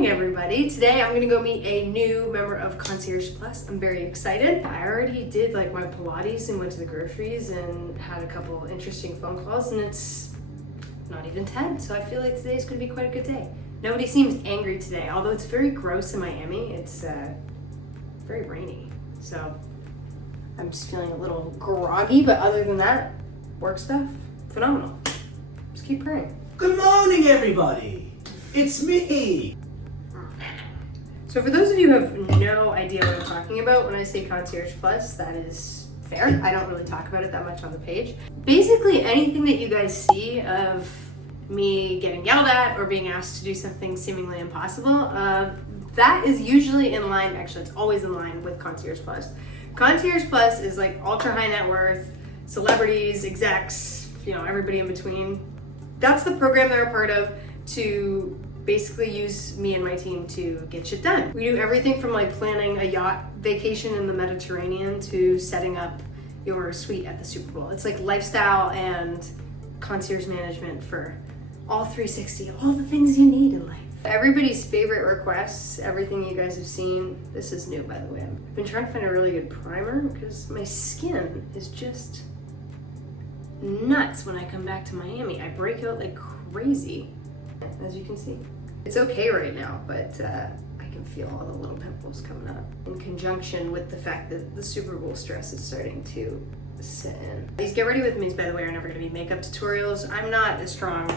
morning, everybody. Today I'm gonna go meet a new member of Concierge Plus. I'm very excited. I already did like my Pilates and went to the groceries and had a couple interesting phone calls, and it's not even 10, so I feel like today's gonna be quite a good day. Nobody seems angry today, although it's very gross in Miami. It's very rainy, so I'm just feeling a little groggy, but other than that, work stuff, phenomenal. Just keep praying. Good morning, everybody. It's me. So for those of you who have no idea what I'm talking about when I say Concierge Plus, that is fair. I don't really talk about it that much on the page. Basically, anything that you guys see of me getting yelled at or being asked to do something seemingly impossible, that is usually in line, actually it's always in line with Concierge Plus. Concierge Plus is like ultra high net worth, celebrities, execs, everybody in between. That's the program they're a part of to basically use me and my team to get shit done. We do everything from like planning a yacht vacation in the Mediterranean to setting up your suite at the Super Bowl. It's like lifestyle and concierge management for all 360, all the things you need in life. Everybody's favorite requests, everything you guys have seen. This is new, by the way. I've been trying to find a really good primer because my skin is just nuts when I come back to Miami. I break out like crazy, as you can see. It's okay right now, but I can feel all the little pimples coming up in conjunction with the fact that the Super Bowl stress is starting to set in. These get ready with me's, by the way, are never gonna be makeup tutorials. I'm not a strong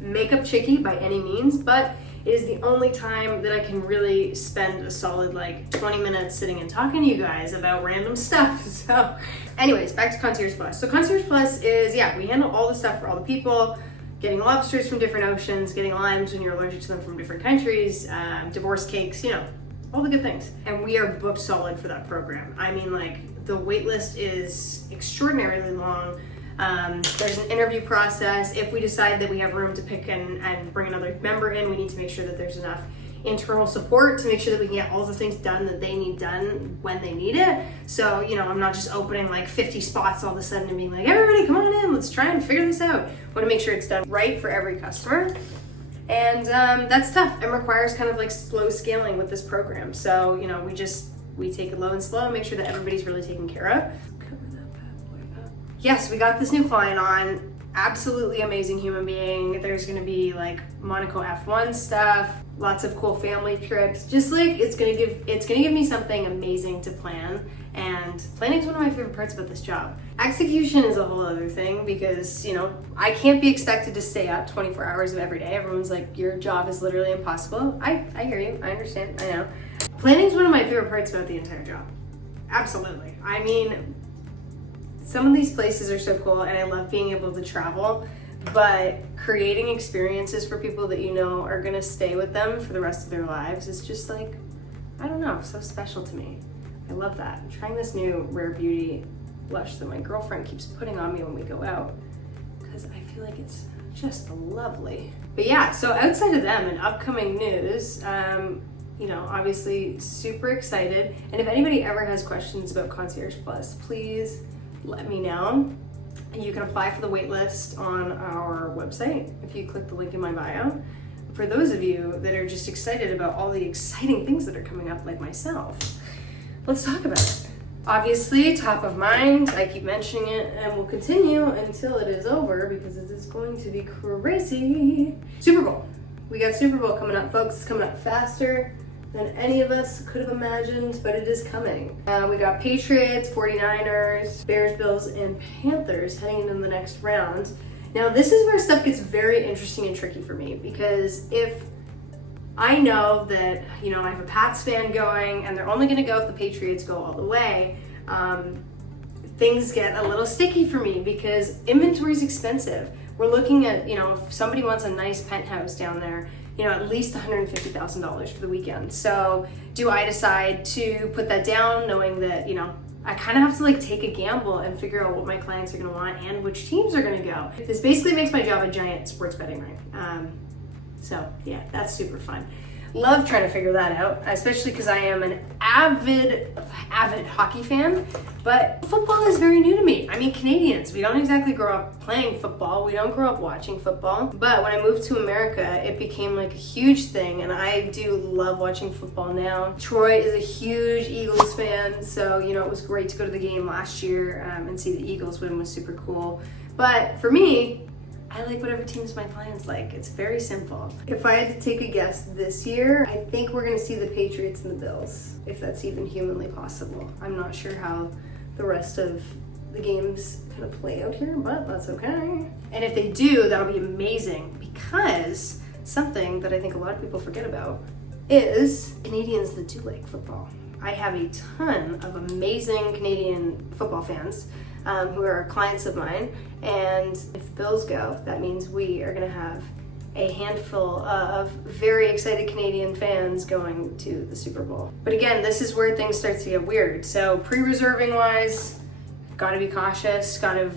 makeup chickie by any means, but it is the only time that I can really spend a solid like 20 minutes sitting and talking to you guys about random stuff. So anyways, back to Concierge Plus. So Concierge Plus is, we handle all the stuff for all the people, getting lobsters from different oceans, getting limes when you're allergic to them from different countries, divorce cakes, all the good things. And we are booked solid for that program. I mean, like, the wait list is extraordinarily long. There's an interview process. If we decide that we have room to pick and bring another member in, we need to make sure that there's enough internal support to make sure that we can get all the things done that they need done when they need it. So, I'm not just opening like 50 spots all of a sudden and being like, everybody come on in, let's try and figure this out. Want to make sure it's done right for every customer. And that's tough and requires kind of like slow scaling with this program. So, we take it low and slow and make sure that everybody's really taken care of. Yes, we got this new client on. Absolutely amazing human being. There's gonna be like Monaco F1 stuff, lots of cool family trips. Just like it's gonna give me something amazing to plan. And planning is one of my favorite parts about this job. Execution is a whole other thing because, I can't be expected to stay up 24 hours of every day. Everyone's like, your job is literally impossible. I hear you, I understand, I know. Planning is one of my favorite parts about the entire job. Absolutely. I mean, some of these places are so cool and I love being able to travel, but creating experiences for people that are gonna stay with them for the rest of their lives is just like, I don't know, so special to me. I love that. I'm trying this new Rare Beauty blush that my girlfriend keeps putting on me when we go out because I feel like it's just lovely. But yeah, so outside of them and upcoming news, obviously super excited. And if anybody ever has questions about Concierge Plus, please let me know. You can apply for the wait list on our website if you click the link in my bio. For those of you that are just excited about all the exciting things that are coming up like myself, let's talk about it. Obviously, top of mind, I keep mentioning it and will continue until it is over because it is going to be crazy. Super Bowl. We got Super Bowl coming up, folks. It's coming up faster than any of us could have imagined, but it is coming. We got Patriots, 49ers, Bears, Bills, and Panthers heading into the next round. Now, this is where stuff gets very interesting and tricky for me because if I know that, I have a Pats fan going and they're only gonna go if the Patriots go all the way, things get a little sticky for me because inventory is expensive. We're looking at, if somebody wants a nice penthouse down there, at least $150,000 for the weekend. So do I decide to put that down knowing that, I kind of have to like take a gamble and figure out what my clients are gonna want and which teams are gonna go. This basically makes my job a giant sports betting ring. So yeah, that's super fun. Love trying to figure that out, especially because I am an avid hockey fan, but football is very new to me. I mean, Canadians, we don't exactly grow up playing football. We don't grow up watching football. But when I moved to America, it became like a huge thing, and I do love watching football now. Troy is a huge Eagles fan, so it was great to go to the game last year and see the Eagles win was super cool. But for me, I like whatever teams my clients like. It's very simple. If I had to take a guess this year, I think we're going to see the Patriots and the Bills, if that's even humanly possible. I'm not sure how the rest of the games kind of play out here, but that's okay. And if they do, that'll be amazing, because something that I think a lot of people forget about is Canadians that do like football. I have a ton of amazing Canadian football fans who are clients of mine, and if Bills go, that means we are going to have a handful of very excited Canadian fans going to the Super Bowl. But again, this is where things start to get weird. So pre-reserving wise, got to be cautious, got to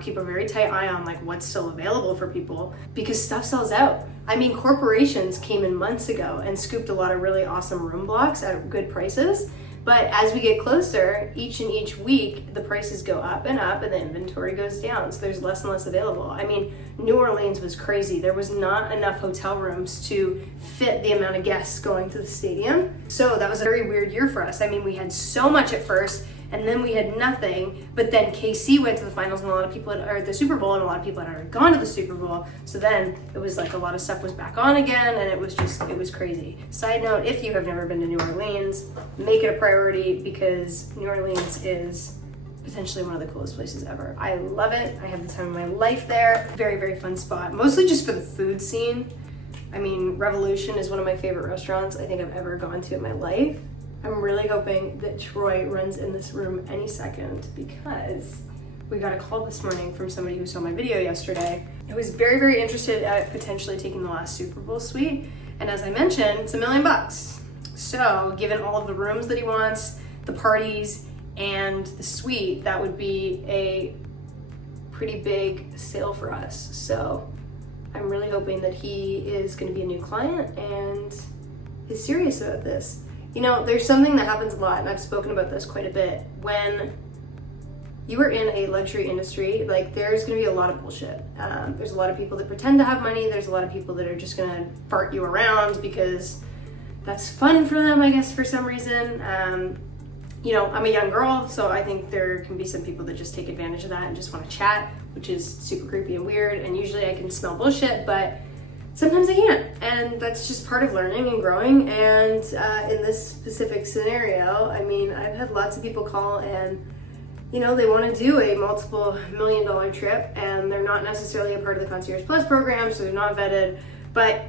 keep a very tight eye on like what's still available for people, because stuff sells out. I mean, corporations came in months ago and scooped a lot of really awesome room blocks at good prices. But as we get closer, each week, the prices go up, and the inventory goes down. So there's less and less available. I mean, New Orleans was crazy. There was not enough hotel rooms to fit the amount of guests going to the stadium. So that was a very weird year for us. I mean, we had so much at first, and then we had nothing. But then KC went to the finals, and a lot of people or the Super Bowl, and a lot of people had already gone to the Super Bowl. So then it was like a lot of stuff was back on again, and it was crazy. Side note, if you have never been to New Orleans, make it a priority, because New Orleans is potentially one of the coolest places ever. I love it. I have the time of my life there. Very, very fun spot. Mostly just for the food scene. I mean, Revolution is one of my favorite restaurants I think I've ever gone to in my life. I'm really hoping that Troy runs in this room any second, because we got a call this morning from somebody who saw my video yesterday who was very, very interested at potentially taking the last Super Bowl suite. And as I mentioned, it's $1 million. So given all of the rooms that he wants, the parties, and the suite, that would be a pretty big sale for us. So I'm really hoping that he is going to be a new client and is serious about this. There's something that happens a lot, and I've spoken about this quite a bit. When you are in a luxury industry, like, there's going to be a lot of bullshit. There's a lot of people that pretend to have money. There's a lot of people that are just going to fart you around because that's fun for them, I guess, for some reason. I'm a young girl, so I think there can be some people that just take advantage of that and just want to chat, which is super creepy and weird. And usually I can smell bullshit, but sometimes I can't, and that's just part of learning and growing. And in this specific scenario, I mean, I've had lots of people call and, they want to do a multiple $1 million trip, and they're not necessarily a part of the Concierge Plus program, so they're not vetted. But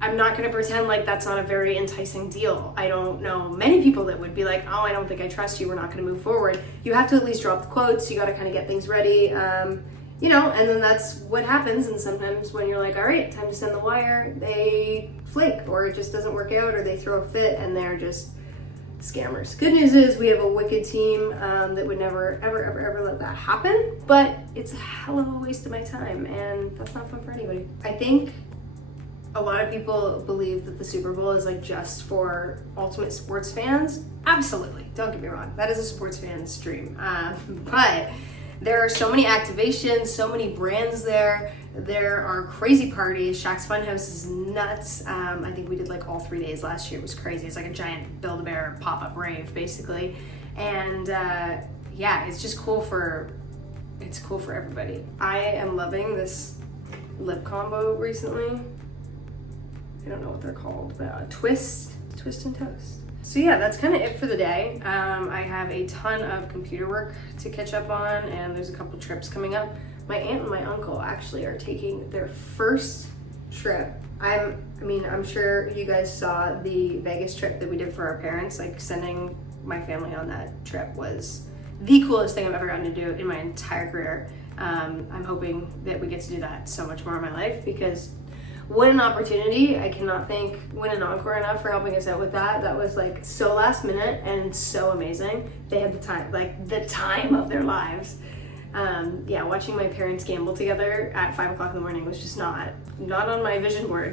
I'm not going to pretend like that's not a very enticing deal. I don't know many people that would be like, oh, I don't think I trust you, we're not going to move forward. You have to at least drop the quotes. You got to kind of get things ready. And then that's what happens. And sometimes when you're like, all right, time to send the wire, they flake, or it just doesn't work out, or they throw a fit, and they're just scammers. Good news is we have a wicked team that would never, ever let that happen. But it's a hell of a waste of my time, and that's not fun for anybody. I think a lot of people believe that the Super Bowl is like just for ultimate sports fans. Absolutely, don't get me wrong, that is a sports fan's dream. But there are so many activations, so many brands there. There are crazy parties. Shaq's Funhouse is nuts. I think we did like all 3 days last year. It was crazy. It's like a giant Build-A-Bear pop-up rave, basically. And it's just cool for everybody. I am loving this lip combo recently. I don't know what they're called, but twist and toast. So yeah, that's kind of it for the day. I have a ton of computer work to catch up on, and there's a couple trips coming up. My aunt and my uncle actually are taking their first trip. I'm sure you guys saw the Vegas trip that we did for our parents. Like, sending my family on that trip was the coolest thing I've ever gotten to do in my entire career. I'm hoping that we get to do that so much more in my life, because what an opportunity. I cannot thank Win and Encore enough for helping us out with that. That was like so last minute and so amazing. They had the time of their lives. Yeah, watching my parents gamble together at 5 o'clock in the morning was just not on my vision board,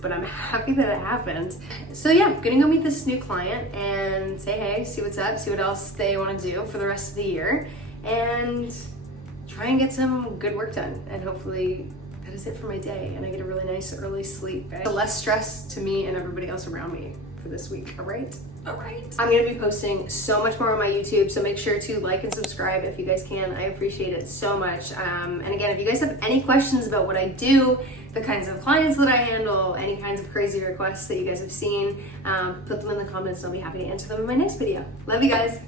but I'm happy that it happened. So yeah, gonna go meet this new client and say hey, see what's up, see what else they want to do for the rest of the year, and try and get some good work done. And hopefully that is it for my day and I get a really nice early sleep. Less stress to me and everybody else around me for this week, all right? All right. I'm gonna be posting so much more on my YouTube, so make sure to like and subscribe if you guys can. I appreciate it so much. And again, if you guys have any questions about what I do, the kinds of clients that I handle, any kinds of crazy requests that you guys have seen, put them in the comments and I'll be happy to answer them in my next video. Love you guys.